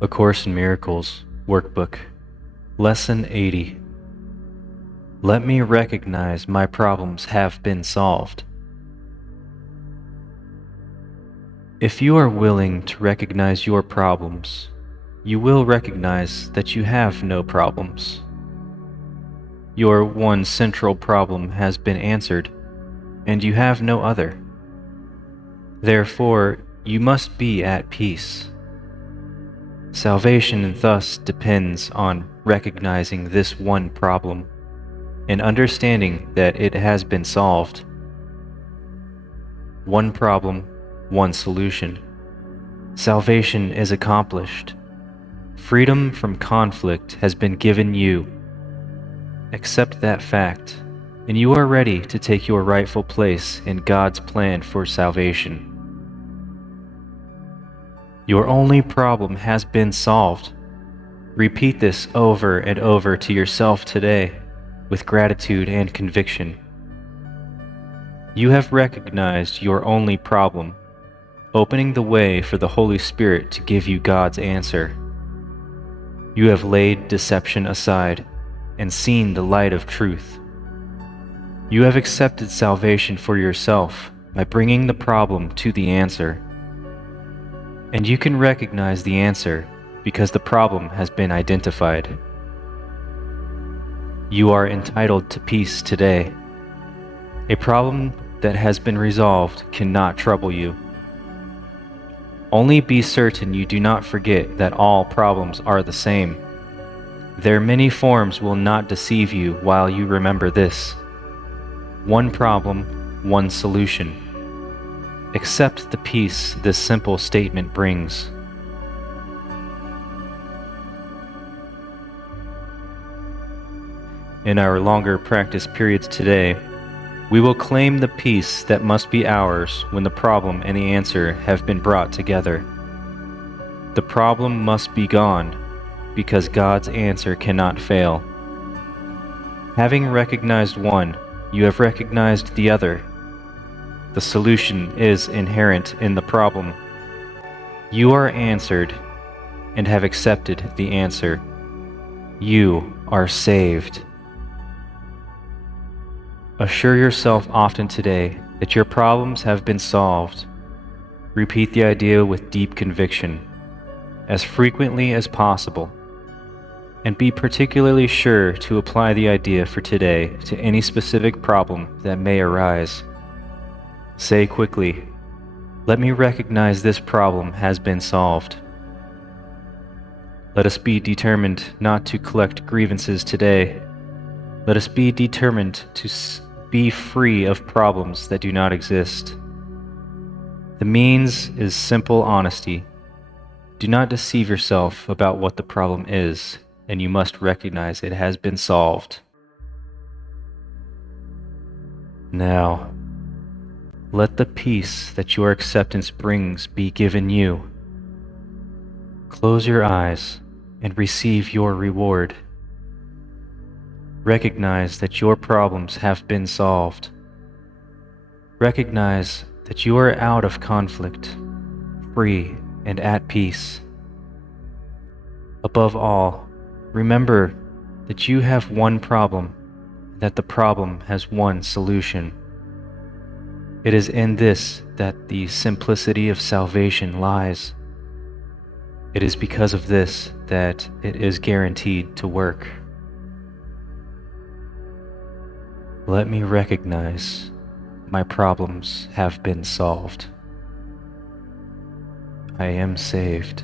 A Course in Miracles, Workbook, Lesson 80. Let me recognize my problems have been solved. If you are willing to recognize your problems, you will recognize that you have no problems. Your one central problem has been answered, and you have no other. Therefore, you must be at peace. Salvation thus depends on recognizing this one problem and understanding that it has been solved. One problem, one solution. Salvation is accomplished. Freedom from conflict has been given you. Accept that fact, and you are ready to take your rightful place in God's plan for salvation. Your only problem has been solved. Repeat this over and over to yourself today with gratitude and conviction. You have recognized your only problem, opening the way for the Holy Spirit to give you God's answer. You have laid deception aside and seen the light of truth. You have accepted salvation for yourself by bringing the problem to the answer. And you can recognize the answer because the problem has been identified. You are entitled to peace today. A problem that has been resolved cannot trouble you. Only be certain you do not forget that all problems are the same. Their many forms will not deceive you while you remember this. One problem, one solution. Accept the peace this simple statement brings. In our longer practice periods today, we will claim the peace that must be ours when the problem and the answer have been brought together. The problem must be gone, because God's answer cannot fail. Having recognized one, you have recognized the other. The solution is inherent in the problem. You are answered and have accepted the answer. You are saved. Assure yourself often today that your problems have been solved. Repeat the idea with deep conviction, as frequently as possible, and be particularly sure to apply the idea for today to any specific problem that may arise. Say quickly, "Let me recognize this problem has been solved." Let us be determined not to collect grievances today. Let us be determined to be free of problems that do not exist. The means is simple honesty. Do not deceive yourself about what the problem is, and you must recognize it has been solved. Now, let the peace that your acceptance brings be given you. Close your eyes and receive your reward. Recognize that your problems have been solved. Recognize that you are out of conflict, free and at peace. Above all, remember that you have one problem, and that the problem has one solution. It is in this that the simplicity of salvation lies. It is because of this that it is guaranteed to work. Let me recognize my problems have been solved. I am saved.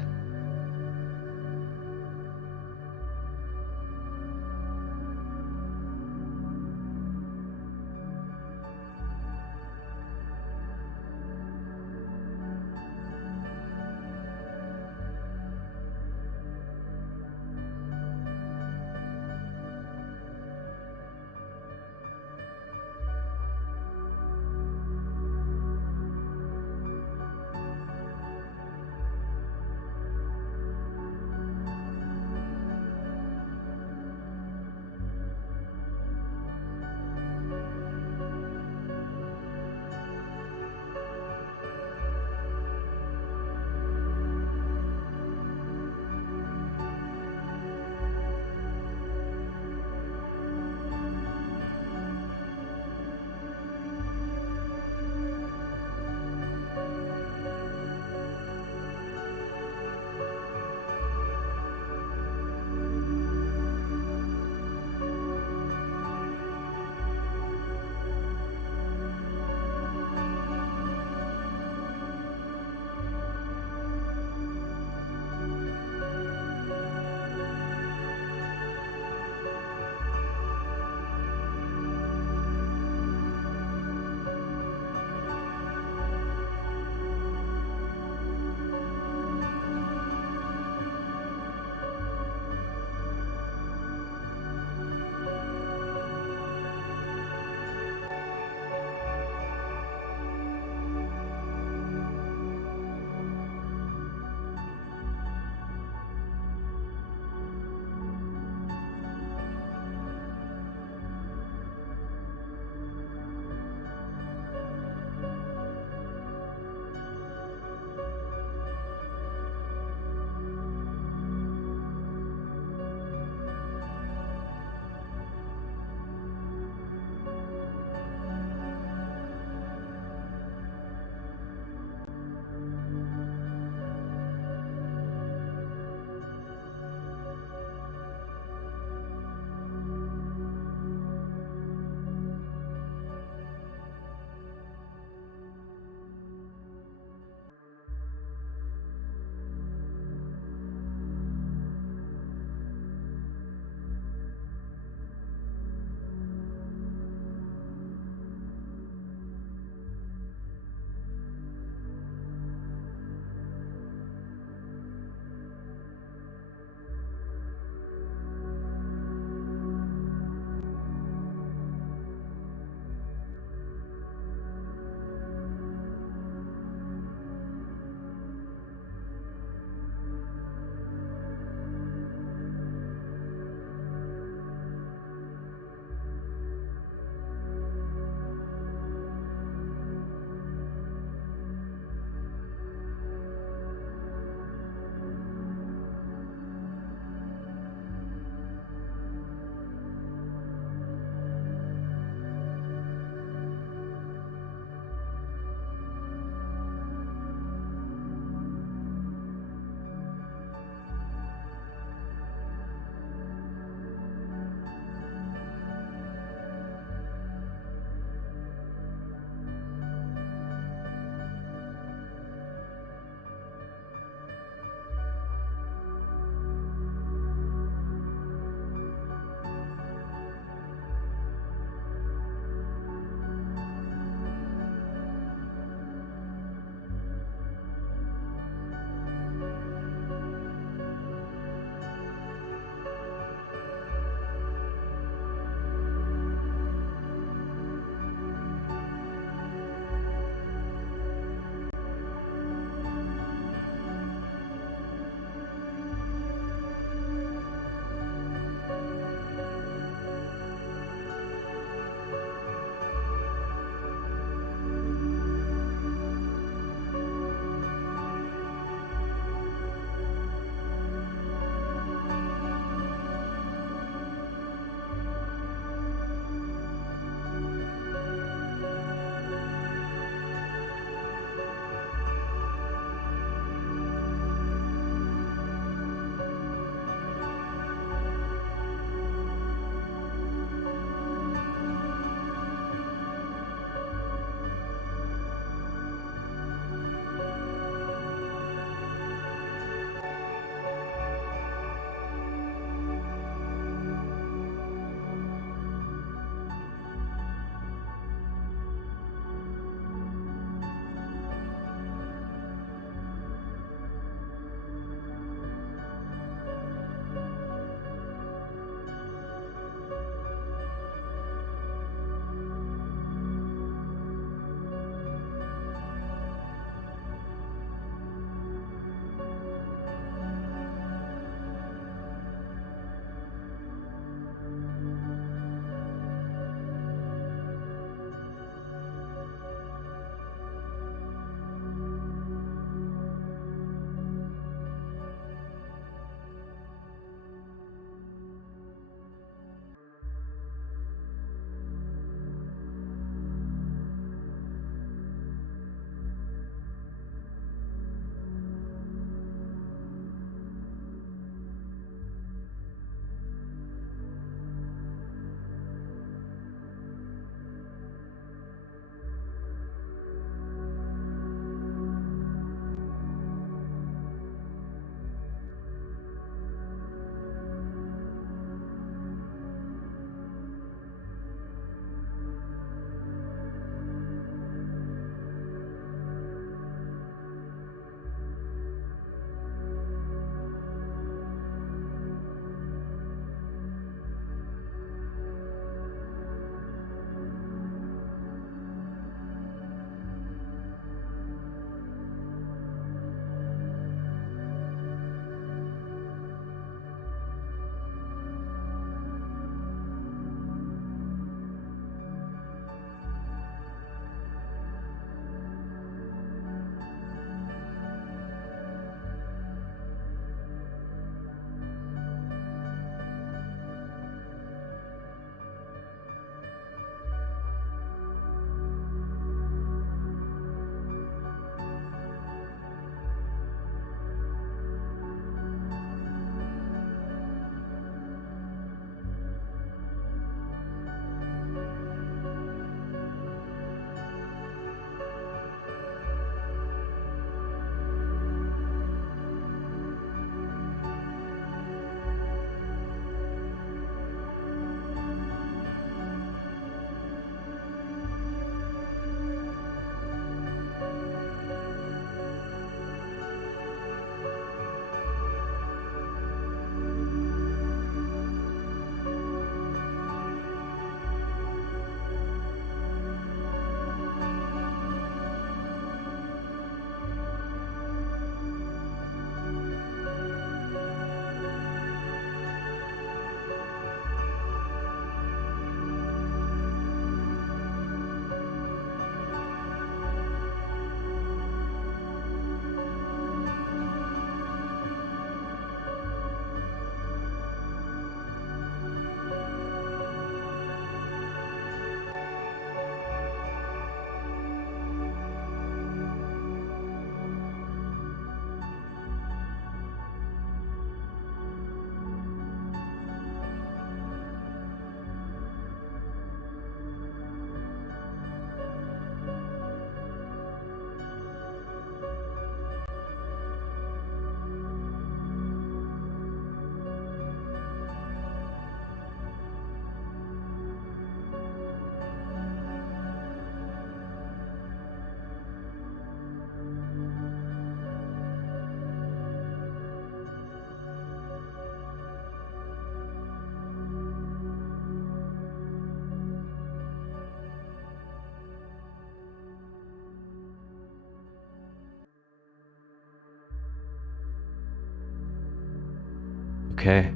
Okay.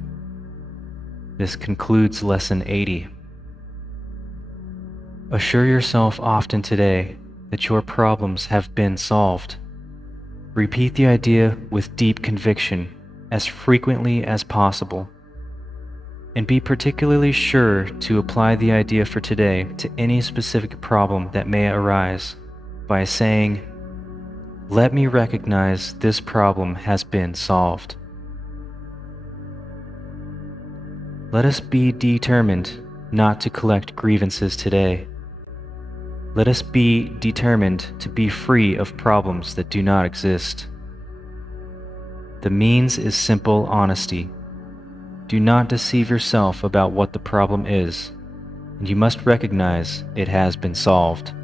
This concludes Lesson 80. Assure yourself often today that your problems have been solved. Repeat the idea with deep conviction as frequently as possible. And be particularly sure to apply the idea for today to any specific problem that may arise by saying, "Let me recognize this problem has been solved." Let us be determined not to collect grievances today. Let us be determined to be free of problems that do not exist. The means is simple honesty. Do not deceive yourself about what the problem is, and you must recognize it has been solved.